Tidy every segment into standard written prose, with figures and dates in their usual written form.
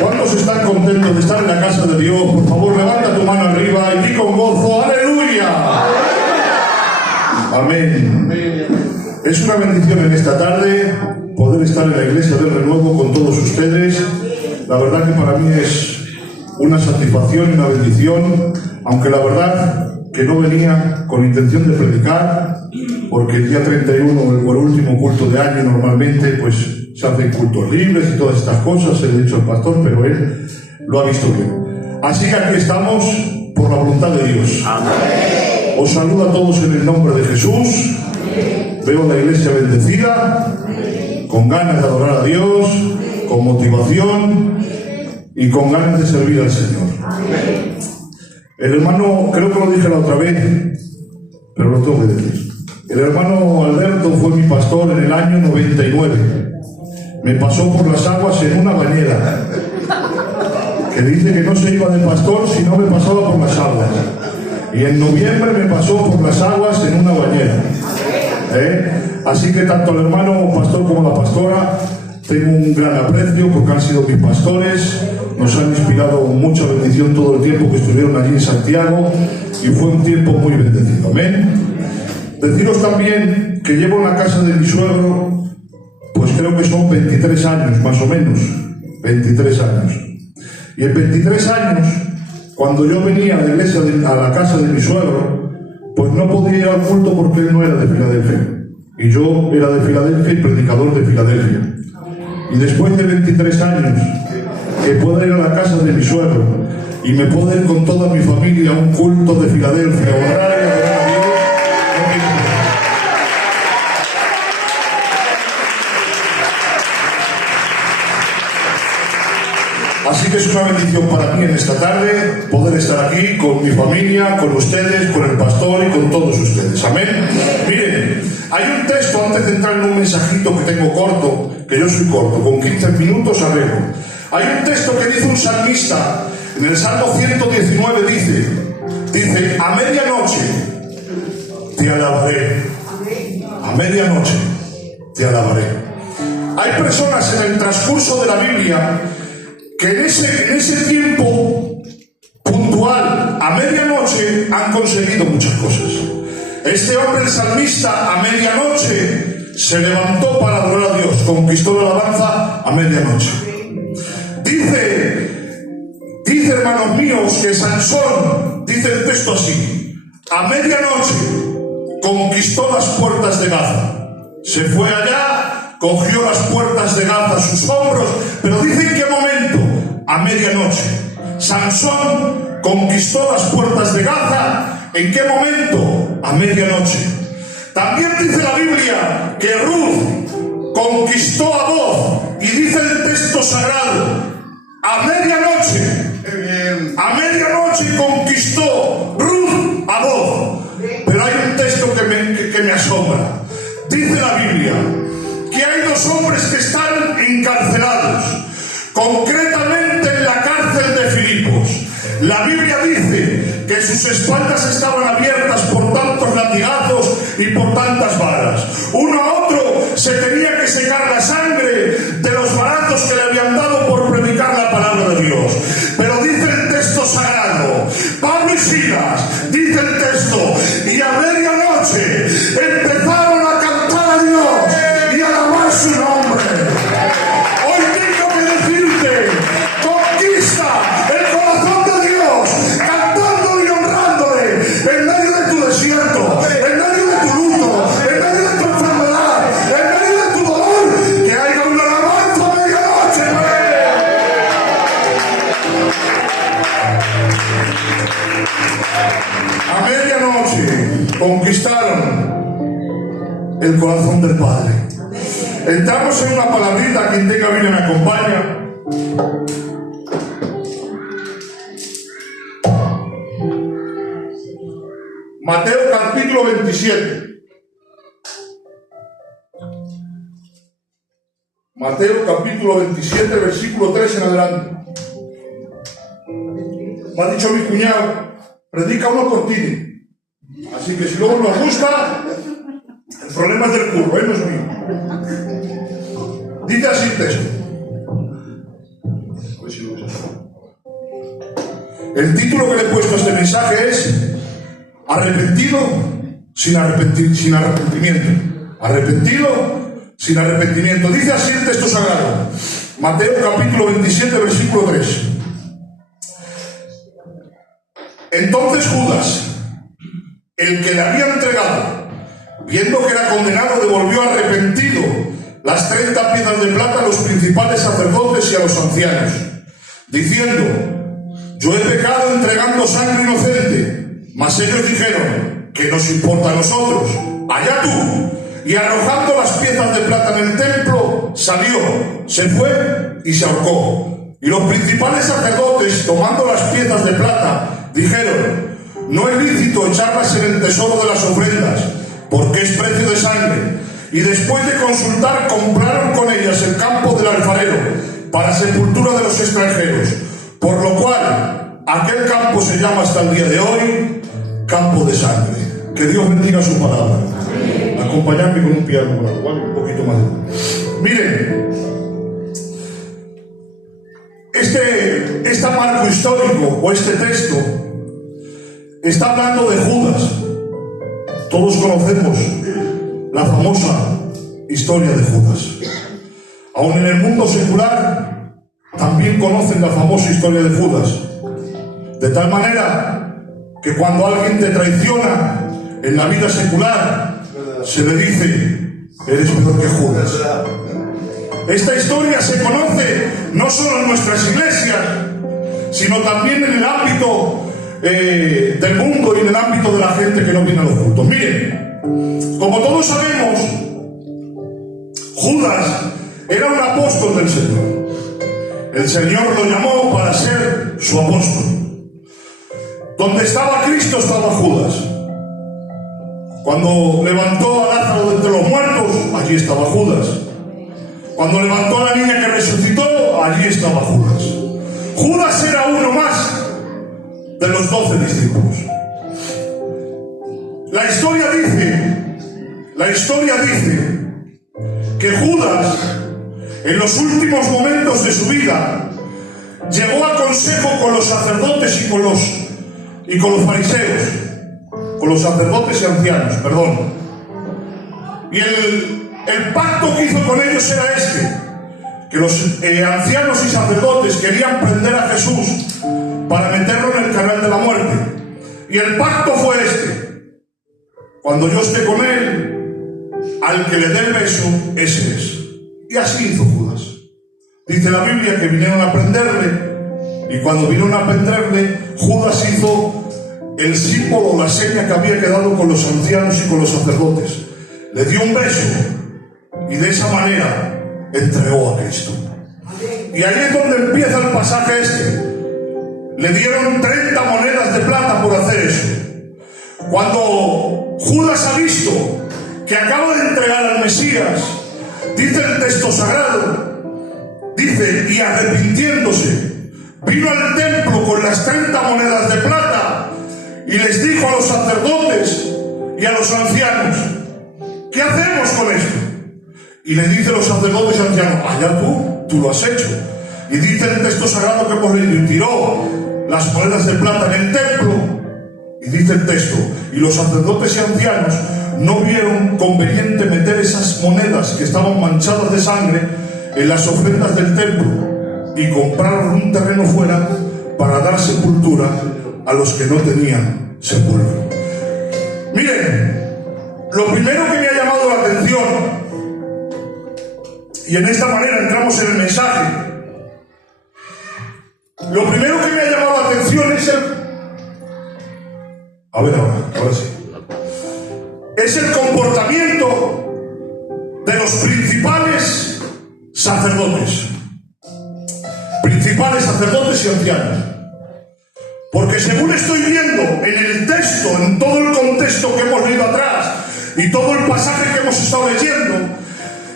¿Cuántos están contentos de estar en la casa de Dios? Por favor, levanta tu mano arriba y di con gozo, ¡aleluya! Amén. Es una bendición en esta tarde poder estar en la iglesia del Renuevo con todos ustedes. La verdad que para mí es una satisfacción y una bendición, aunque la verdad que no venía con intención de predicar, porque el día 31, el último culto de año, normalmente pues se hacen cultos libres y todas estas cosas, se lo he dicho al pastor, pero él lo ha visto bien. Así que aquí estamos por la voluntad de Dios. Amén. Os saludo a todos en el nombre de Jesús. Amén. Veo la iglesia bendecida, con ganas de adorar a Dios, con motivación y con ganas de servir al Señor. Amén. El hermano, creo que lo dije la otra vez, pero lo tengo que decir. El hermano Alberto fue mi pastor en el año 99. Me pasó por las aguas en una bañera, que dice que no se iba de pastor si no me pasaba por las aguas. Y en noviembre me pasó por las aguas en una bañera. Así que tanto el hermano pastor como la pastora tengo un gran aprecio porque han sido mis pastores, nos han inspirado mucha bendición todo el tiempo que estuvieron allí en Santiago y fue un tiempo muy bendecido. Amén. Deciros también que llevo en la casa de mi suegro, pues creo que son 23 años más o menos, 23 años. Y en 23 años, cuando yo venía a la iglesia, a la casa de mi suegro, pues no podía ir al culto porque él no era de Filadelfia. Y yo era de Filadelfia y predicador de Filadelfia. Y después de 23 años, que pueda ir a la casa de mi suegro y me puedo ir con toda mi familia a un culto de Filadelfia, orar y adorar a Dios. Así que es una bendición para mí en esta tarde poder estar aquí con mi familia, con ustedes, con el pastor y con todos ustedes. Amén. Miren, hay un texto antes de entrar en un mensajito que tengo corto, que yo soy corto, con 15 minutos arreglo. Hay un texto que dice un salmista, en el Salmo 119 dice, a medianoche te alabaré. A medianoche te alabaré. Hay personas en el transcurso de la Biblia que en ese tiempo puntual, a medianoche, han conseguido muchas cosas. Este hombre, el salmista, a medianoche se levantó para adorar a Dios, conquistó la alabanza a medianoche. Dice, hermanos míos, que Sansón, dice el texto así, a medianoche conquistó las puertas de Gaza. Se fue allá, cogió las puertas de Gaza a sus hombros, pero dice en qué momento. A medianoche. Sansón conquistó las puertas de Gaza. ¿En qué momento? A medianoche. También dice la Biblia que Ruth conquistó a Boaz, y dice el texto sagrado, a medianoche. A medianoche conquistó Ruth a Boaz. Pero hay un texto que me asombra. Dice la Biblia que hay dos hombres que están encarcelados, concretamente en la cárcel de Filipos. La Biblia dice que sus espaldas estaban abiertas por tantos latigazos y por tantas varas. Uno a otro se tenía que secar la sangre de los varazos que le habían dado por predicar la palabra de Dios. Pero dice el texto sagrado, Pablo y Silas, dice el texto, y a medianoche empezaron a cantar a Dios y a alabar su nombre. Conquistaron el corazón del Padre. Entramos en una palabrita, quien tenga Biblia me acompaña. Mateo capítulo 27. Mateo capítulo 27, versículo 3 en adelante. Me ha dicho mi cuñado, predica uno por ti. Así que si luego nos gusta, el problema es del curro, no es mío. Dice así el texto. El título que le he puesto a este mensaje es Arrepentido sin arrepentimiento. Arrepentido sin arrepentimiento. Dice así el texto sagrado. Mateo capítulo 27, versículo 3. Entonces Judas, el que le había entregado, viendo que era condenado, devolvió arrepentido las 30 piezas de plata a los principales sacerdotes y a los ancianos, diciendo: yo he pecado entregando sangre inocente. Mas ellos dijeron: ¿qué nos importa a nosotros? Allá tú. Y arrojando las piezas de plata en el templo, salió, se fue y se ahorcó. Y los principales sacerdotes, tomando las piezas de plata, dijeron: no es lícito echarlas en el tesoro de las ofrendas, porque es precio de sangre. Y después de consultar, compraron con ellas el campo del alfarero para sepultura de los extranjeros, por lo cual aquel campo se llama hasta el día de hoy campo de sangre. Que Dios bendiga su palabra. Acompañadme con un piano bravo, ¿vale? Un poquito más. Miren, este marco histórico o este texto está hablando de Judas. Todos conocemos la famosa historia de Judas. Aún en el mundo secular también conocen la famosa historia de Judas. De tal manera que cuando alguien te traiciona en la vida secular, se le dice: eres peor que Judas. Esta historia se conoce no solo en nuestras iglesias, sino también en el ámbito del mundo y en el ámbito de la gente que no viene a los cultos. Miren, como todos sabemos, Judas era un apóstol del Señor. El Señor lo llamó para ser su apóstol. Donde estaba Cristo estaba Judas. Cuando levantó a Lázaro de entre los muertos, allí estaba Judas. Cuando levantó a la niña que resucitó, allí estaba Judas. Judas era uno más de los 12 discípulos. La historia dice que Judas, en los últimos momentos de su vida, llegó a consejo con los sacerdotes y con los fariseos, con los sacerdotes y ancianos, perdón. Y el pacto que hizo con ellos era este: que los ancianos y sacerdotes querían prender a Jesús para meterlo en el canal de la muerte. Y el pacto fue este: cuando yo esté con él, al que le dé el beso, ese es. Y así hizo Judas. Dice la Biblia que vinieron a prenderle, y cuando vinieron a prenderle, Judas hizo el símbolo, la seña que había quedado con los ancianos y con los sacerdotes. Le dio un beso y de esa manera entregó a Cristo. Y ahí es donde empieza el pasaje este. Le dieron 30 monedas de plata por hacer eso. Cuando Judas ha visto que acaba de entregar al Mesías, dice el texto sagrado, dice: y arrepintiéndose, vino al templo con las 30 monedas de plata y les dijo a los sacerdotes y a los ancianos: ¿qué hacemos con esto? Y le dice a los sacerdotes y ancianos: allá tú lo has hecho. Y dice el texto sagrado que hemos leído: y tiró las monedas de plata en el templo. Y dice el texto: y los sacerdotes y ancianos no vieron conveniente meter esas monedas que estaban manchadas de sangre en las ofrendas del templo, y compraron un terreno fuera para dar sepultura a los que no tenían sepulcro. Miren, lo primero que me ha llamado la atención, y en esta manera entramos en el mensaje, lo primero que me ha llamado la atención es ahora sí. Es el comportamiento de los principales sacerdotes. Principales sacerdotes y ancianos. Porque según estoy viendo en el texto, en todo el contexto que hemos leído atrás y todo el pasaje que hemos estado leyendo,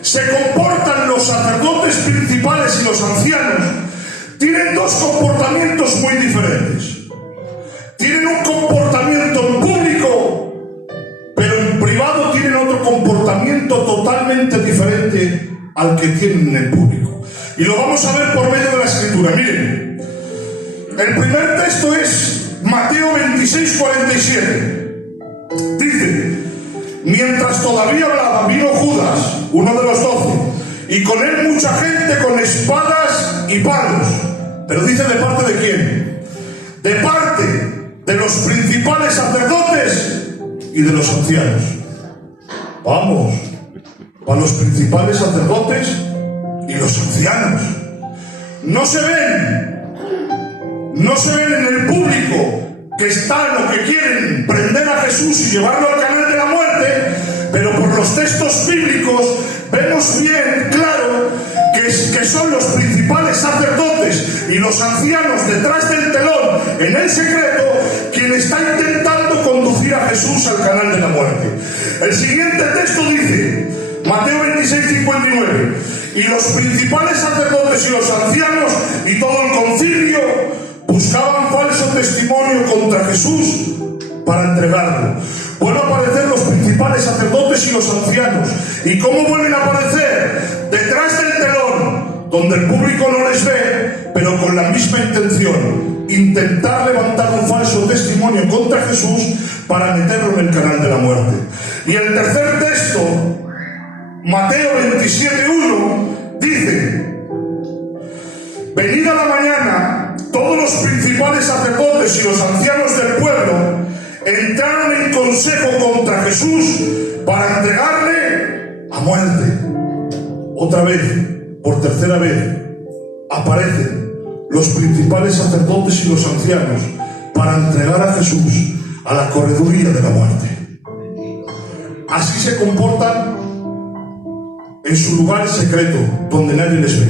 se comportan los sacerdotes principales y los ancianos. Tienen dos comportamientos muy diferentes. Tienen un comportamiento en público, pero en privado tienen otro comportamiento totalmente diferente al que tienen en el público. Y lo vamos a ver por medio de la Escritura. Miren, El primer texto es Mateo 26, 47. Dice: mientras todavía hablaba, vino Judas, uno de los 12, y con él mucha gente con espadas y palos. Pero dice, ¿de parte de quién? De parte de los principales sacerdotes y de los ancianos. Vamos, a los principales sacerdotes y los ancianos. No se ven en el público que están o que quieren prender a Jesús y llevarlo al canal de la muerte, pero por los textos bíblicos vemos bien claro que son los principales sacerdotes y los ancianos detrás del telón, en el secreto, quien está intentando conducir a Jesús al canal de la muerte. El siguiente texto dice, Mateo 26, 59, y los principales sacerdotes y los ancianos y todo el concilio buscaban falso testimonio contra Jesús para entregarlo. Vuelven a aparecer los principales sacerdotes y los ancianos. ¿Y cómo vuelven a aparecer? Detrás del telón, donde el público no les ve, pero con la misma intención: intentar levantar un falso testimonio contra Jesús para meterlo en el canal de la muerte. Y el tercer texto, Mateo 27:1, dice: venida la mañana, todos los principales sacerdotes y los ancianos del pueblo entraron en consejo contra Jesús para entregarle a muerte. Otra vez, por tercera vez, aparecen los principales sacerdotes y los ancianos para entregar a Jesús a la correduría de la muerte. Así se comportan en su lugar secreto, donde nadie les ve.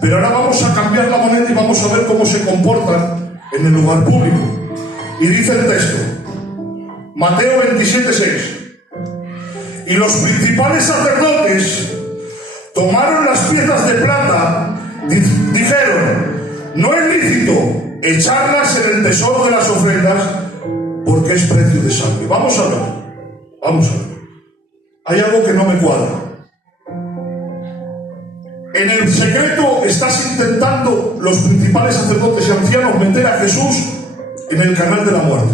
Pero ahora vamos a cambiar la moneda y vamos a ver cómo se comportan en el lugar público. Y dice el texto, Mateo 27:6, y los principales sacerdotes tomaron las piezas de plata, dijeron: no es lícito echarlas en el tesoro de las ofrendas, porque es precio de sangre. Vamos a ver. Hay algo que no me cuadra. En el secreto estás intentando, los principales sacerdotes y ancianos, meter a Jesús en el canal de la muerte.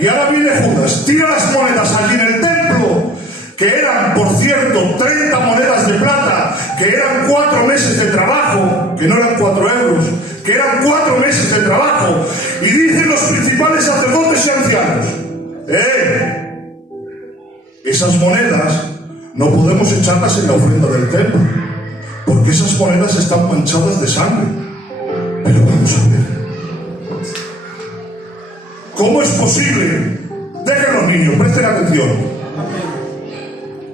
Y ahora viene Judas, tira las monedas allí en el templo, que eran, por cierto, 30 monedas de plata, que eran 4 meses de trabajo, que no eran 4 euros, que eran 4 meses de trabajo. Y dicen los principales sacerdotes y ancianos: esas monedas no podemos echarlas en la ofrenda del templo, porque esas monedas están manchadas de sangre. Pero vamos a ver, ¿cómo es posible? Dejen los niños, presten atención.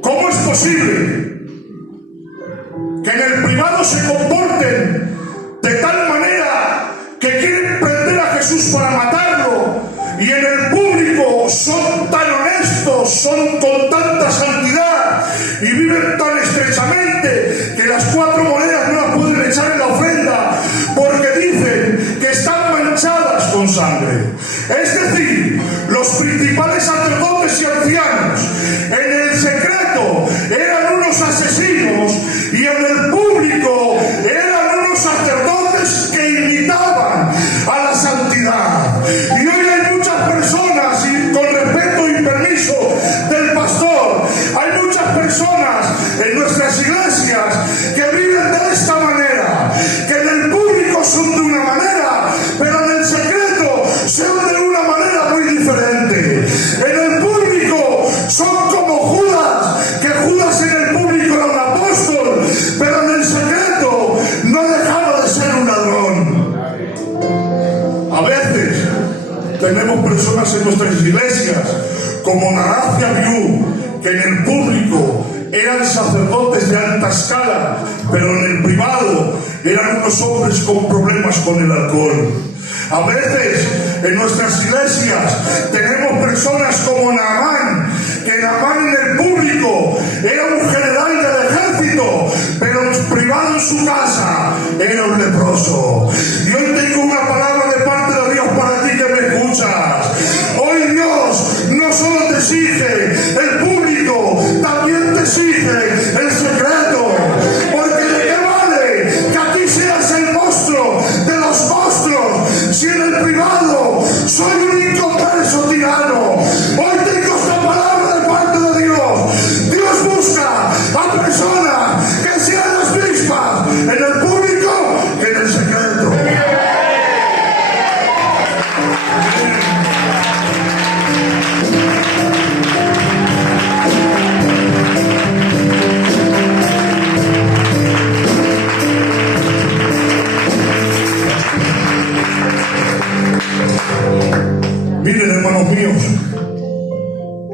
¿Cómo es posible que en el privado se comporten de tal manera que quieren prender a Jesús para matarlo, y en el público son tan honestos, son con tanta santidad y viven tan estrechamente que las 4 monedas no las pueden echar en la ofrenda porque dicen que están manchadas con sangre? Es decir, los principales sacerdotes y ancianos en el secreto eran unos asesinos y en el público eran unos sacerdotes que imitaban a la santidad. Y hoy hay muchas personas, y con respeto y permiso del pastor, hay muchas personas en nuestras iglesias que viven de esta manera, que en el público son de una manera, pero en el secreto son de una manera muy diferente. En el público son como Judas, que Judas en el público era un apóstol, pero en el secreto no dejaba de ser un ladrón. A veces tenemos personas en nuestras iglesias, como Naracia Biú, que en el público eran sacerdotes de alta escala, pero en el privado eran unos hombres con problemas con el alcohol. A veces en nuestras iglesias tenemos personas como Naamán, que Naamán en el público era un general del ejército, pero en privado en su casa era un leproso. Y hoy tengo una palabra de parte de Dios para ti que me escuchas. Hoy Dios no solo te exige el público, también te exige el secreto. Porque ¿de qué vale que a ti seas el monstruo de los monstruos en el público que en el secreto. Miren, hermanos míos,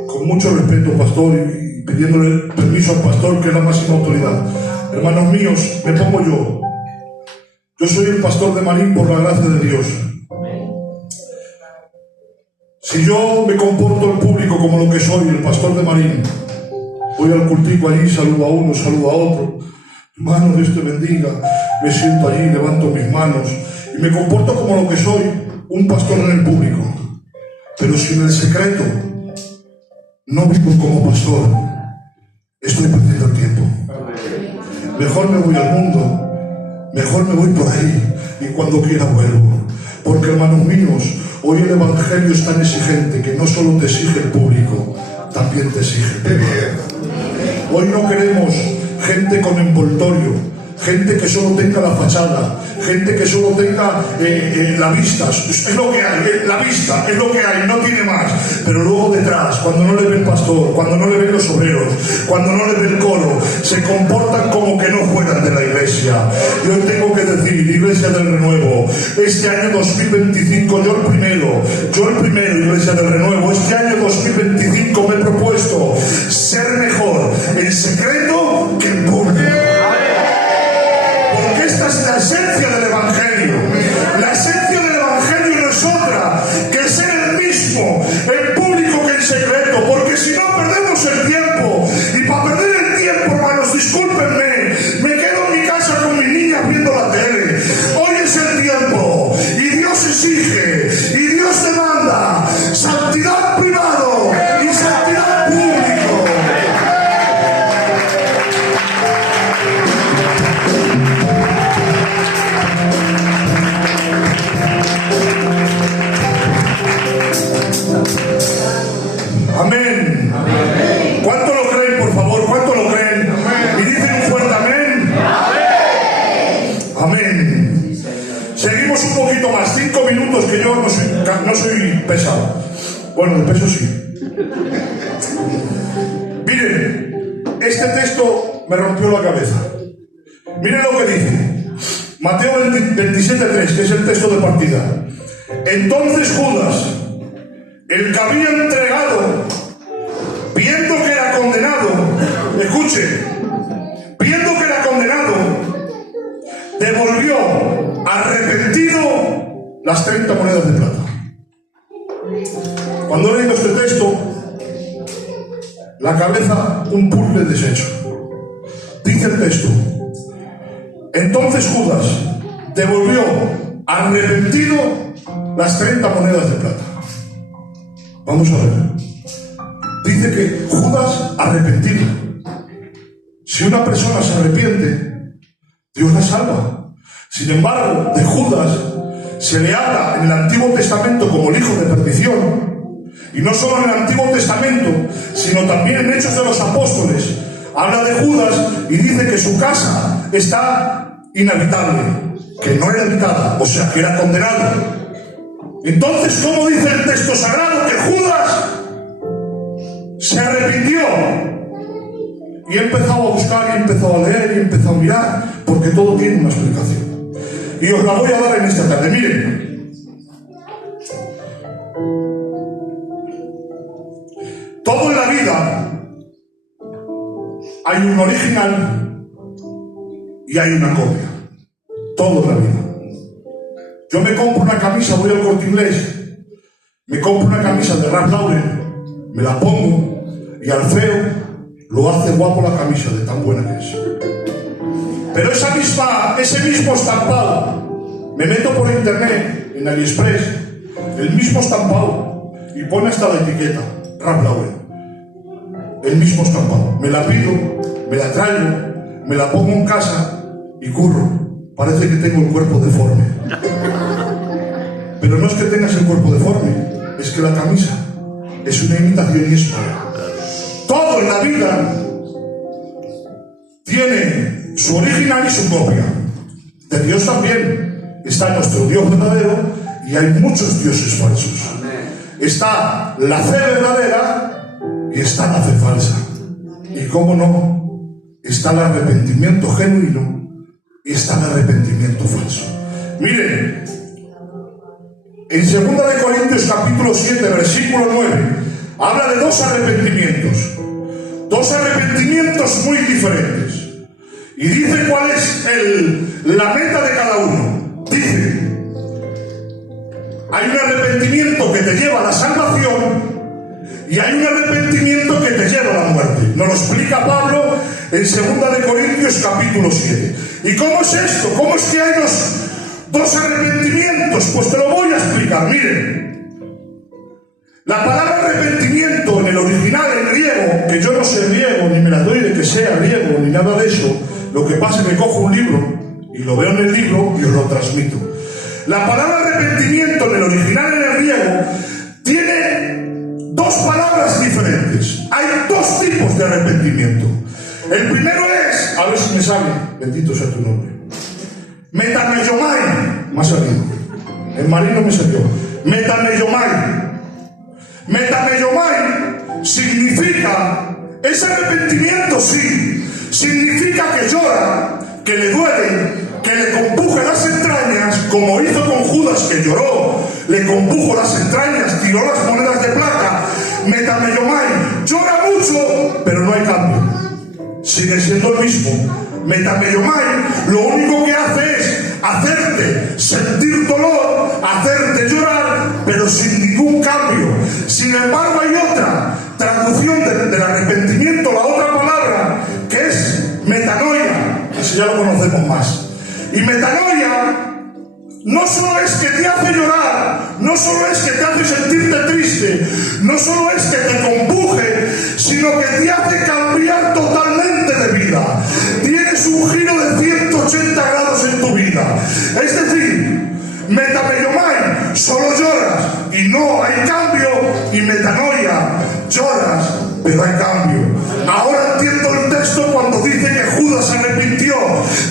con mucho respeto, pastor, y pidiéndole permiso al pastor, que es la máxima autoridad. Hermanos míos, me pongo yo. Yo soy el pastor de Marín por la gracia de Dios. Si yo me comporto en público como lo que soy, el pastor de Marín, voy al cultico allí, saludo a uno, saludo a otro, hermano, Dios te bendiga, me siento allí, levanto mis manos y me comporto como lo que soy, un pastor en el público. Pero si en el secreto no vivo como pastor, estoy perdiendo el tiempo. Mejor me voy al mundo, mejor me voy por ahí y cuando quiera vuelvo. Porque, hermanos míos, hoy el Evangelio es tan exigente que no solo te exige el público, también te exige el privado. Hoy no queremos gente con envoltorio, gente que solo tenga la fachada, gente que solo tenga la vista, es lo que hay, la vista es lo que hay, no tiene más. Pero luego detrás, cuando no le ve el pastor, cuando no le ven los obreros, cuando no le ve el coro, se comportan como que no fueran de la iglesia. Yo tengo que decir, Iglesia del Renuevo, este año 2025, yo el primero, Iglesia del Renuevo, este año 2025 me he propuesto ser mejor en secreto que en público. Esta es la esencia del Evangelio. La esencia del Evangelio no es otra que ser el mismo en público que en secreto, porque si no perdemos el tiempo. Y para perder el tiempo, hermanos, discúlpenme, me quedo en mi casa con mis niñas viendo la tele. Hoy es el tiempo y Dios exige y Dios demanda santidad privado y santidad público. Amén. Amén. ¿Cuánto lo creen, por favor? ¿Cuánto lo creen? Amén. Y dicen un fuerte amén. Amén. Amén. Seguimos un poquito más, 5 minutos, que yo no soy pesado. Bueno, de peso sí. Miren, este texto me rompió la cabeza. Miren lo que dice Mateo 27:3, que es el texto de partida. Entonces Judas, el que había entregado, viendo que era condenado, escuche, viendo que era condenado, devolvió arrepentido las 30 monedas de plata. Cuando he leído este texto, la cabeza un puzzle deshecho. Dice el texto: entonces Judas devolvió arrepentido las 30 monedas de plata. Vamos a ver. Dice que Judas arrepentido. Si una persona se arrepiente, Dios la salva. Sin embargo, de Judas se le habla en el Antiguo Testamento como el hijo de perdición. Y no solo en el Antiguo Testamento, sino también en Hechos de los Apóstoles. Habla de Judas y dice que su casa está inhabitable, que no era habitada, o sea, que era condenado. Entonces, ¿cómo dice el texto sagrado que Judas se arrepintió? Y he empezado a buscar, y he empezado a leer, y he empezado a mirar, porque todo tiene una explicación. Y os la voy a dar en esta tarde. Miren, todo en la vida hay un original y hay una copia. Todo en la vida. Yo me compro una camisa, voy al Corte Inglés, me compro una camisa de Ralph Lauren, me la pongo y al feo lo hace guapo la camisa de tan buena que es. Pero ese mismo estampado, me meto por internet, en AliExpress, el mismo estampado, y pone hasta la etiqueta, Ralph Lauren. El mismo estampado. Me la pido, me la traigo, me la pongo en casa y curro. Parece que tengo el cuerpo deforme. Pero no es que tengas el cuerpo deforme, es que la camisa es una imitación y es nueva. Todo en la vida tiene su original y su copia. De Dios también está nuestro Dios verdadero y hay muchos dioses falsos. Está la fe verdadera y está la fe falsa. Y cómo no, está el arrepentimiento genuino y está el arrepentimiento falso. Miren, en 2 de Corintios capítulo 7, versículo 9, habla de dos arrepentimientos muy diferentes. Y dice cuál es la meta de cada uno. Dice, hay un arrepentimiento que te lleva a la salvación y hay un arrepentimiento que te lleva a la muerte. Nos lo explica Pablo en 2 de Corintios capítulo 7. ¿Y cómo es esto? ¿Cómo es que hay dos arrepentimientos? Pues te lo voy a explicar. Miren, la palabra arrepentimiento en el original, en griego, que yo no sé griego, ni me la doy de que sea griego, ni nada de eso, lo que pasa es que cojo un libro y lo veo en el libro y os lo transmito. La palabra arrepentimiento en el original, en el griego, tiene dos palabras diferentes. Hay dos tipos de arrepentimiento. El primero es, a ver si me sale, bendito sea tu nombre, metaneiomai, me ha salido, en marino me salió, metaneiomai. Metaneiomai significa, ese arrepentimiento sí, significa que llora, que le duele, que le compuja las entrañas, como hizo con Judas, que lloró, le compujo las entrañas, tiró las monedas de plata. Metaneiomai llora mucho, pero no hay cambio, sigue siendo el mismo. Metaneiomai lo único que hace es hacerte sentir dolor, hacerte llorar, pero sin ningún cambio. Sin embargo, hay otra traducción del arrepentimiento, la otra palabra, que es metanoia, así ya lo conocemos más. Y metanoia no solo es que te hace llorar, no solo es que te hace sentirte triste, no solo es que te compuje, sino que te hace cambiar totalmente de vida. Tienes un giro de 180 grados en tu vida. Es decir, metaneiomai, solo lloras y no hay cambio, y metanoia, lloras, pero hay cambio. Ahora entiendo el texto cuando dice que Judas se arrepintió.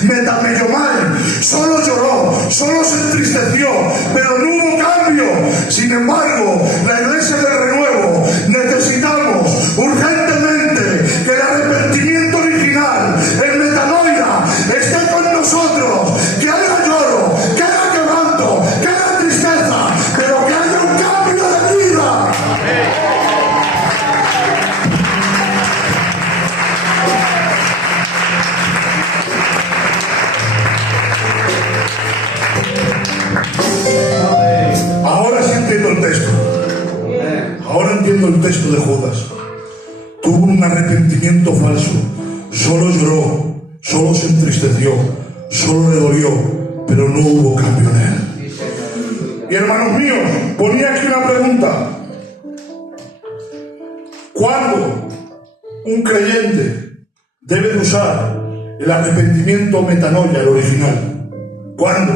Metaneiomai, solo lloró, solo se entristeció, pero no hubo cambio. Sin embargo, la iglesia del renuevo necesitamos urgentemente que el arrepentimiento original, el metanoia, esté con nosotros, que haya lloro, que haya quebranto, que haya tristeza, pero que haya un cambio de vida. Ahora sí entiendo el texto. Ahora entiendo el texto de Judas. Tuvo un arrepentimiento falso. Solo lloró, solo se entristeció, solo le dolió, pero no hubo cambio en él. Y hermanos míos, ponía aquí una pregunta. ¿Cuándo un creyente debe usar el arrepentimiento metanoia, el original? ¿Cuándo?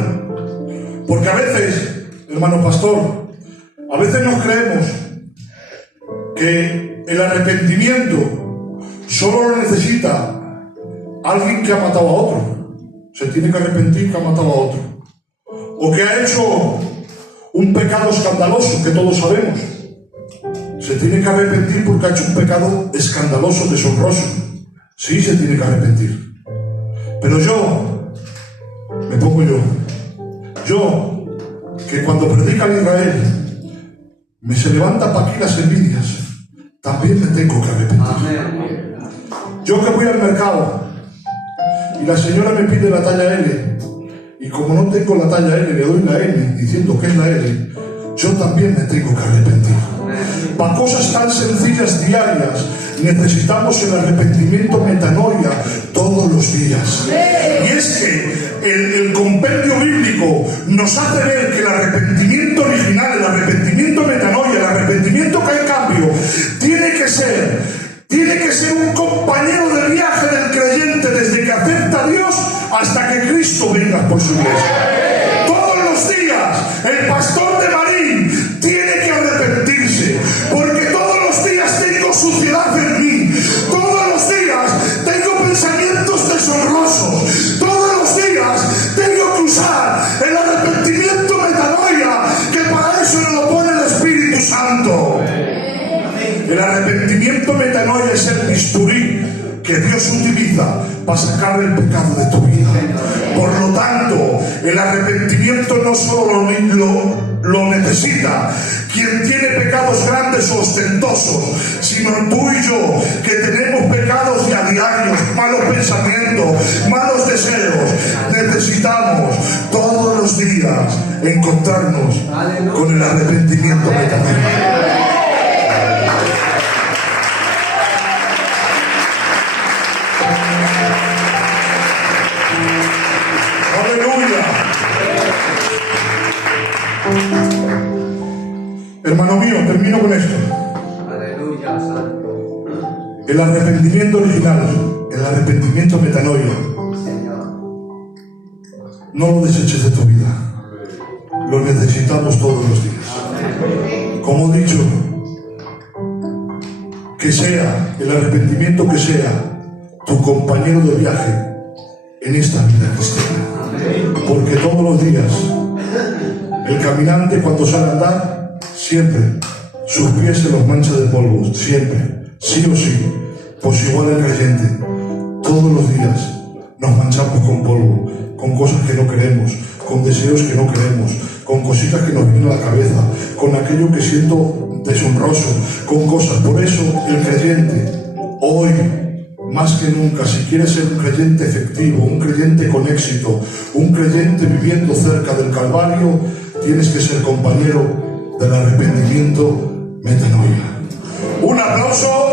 Porque a veces, hermano pastor, a veces nos creemos que el arrepentimiento solo lo necesita alguien que ha matado a otro. Se tiene que arrepentir que ha matado a otro. O que ha hecho un pecado escandaloso, que todos sabemos. Se tiene que arrepentir porque ha hecho un pecado escandaloso, deshonroso. Sí, se tiene que arrepentir. Pero me pongo yo, que cuando predica en Israel, me se levanta para aquí las envidias, también me tengo que arrepentir. Yo que voy al mercado y la señora me pide la talla L, y como no tengo la talla L, le doy la M diciendo que es la L, yo también me tengo que arrepentir. Para cosas tan sencillas diarias necesitamos el arrepentimiento metanoia todos los días. Y es que el compendio bíblico nos hace ver que el arrepentimiento original, el arrepentimiento metanoia, el arrepentimiento que hay cambio, tiene que ser un compañero de viaje del creyente desde que acepta a Dios hasta que Cristo venga por su iglesia. Todos los días el pastor de Marín tiene que arrepentirse, porque todos los días tengo suciedad en mí, todos los días tengo pensamientos deshonrosos, metanoia es el bisturí que Dios utiliza para sacar el pecado de tu vida. Por lo tanto, el arrepentimiento no solo lo necesita quien tiene pecados grandes o ostentosos, sino tú y yo, que tenemos pecados ya diarios, malos pensamientos, malos deseos. Necesitamos todos los días encontrarnos con el arrepentimiento metanoia. Hermano mío, termino con esto. Aleluya, santo. El arrepentimiento original, el arrepentimiento metanoia, no lo deseches de tu vida. Lo necesitamos todos los días. Como he dicho, que sea el arrepentimiento que sea tu compañero de viaje en esta vida cristiana. Porque todos los días, el caminante cuando sale a andar, siempre sus pies se los mancha de polvo, siempre, sí o sí. Pues igual el creyente, todos los días nos manchamos con polvo, con cosas que no queremos, con deseos que no queremos, con cositas que nos vienen a la cabeza, con aquello que siento deshonroso, con cosas. Por eso el creyente, hoy, más que nunca, si quieres ser un creyente efectivo, un creyente con éxito, un creyente viviendo cerca del Calvario, tienes que ser compañero del arrepentimiento metanoia. Un aplauso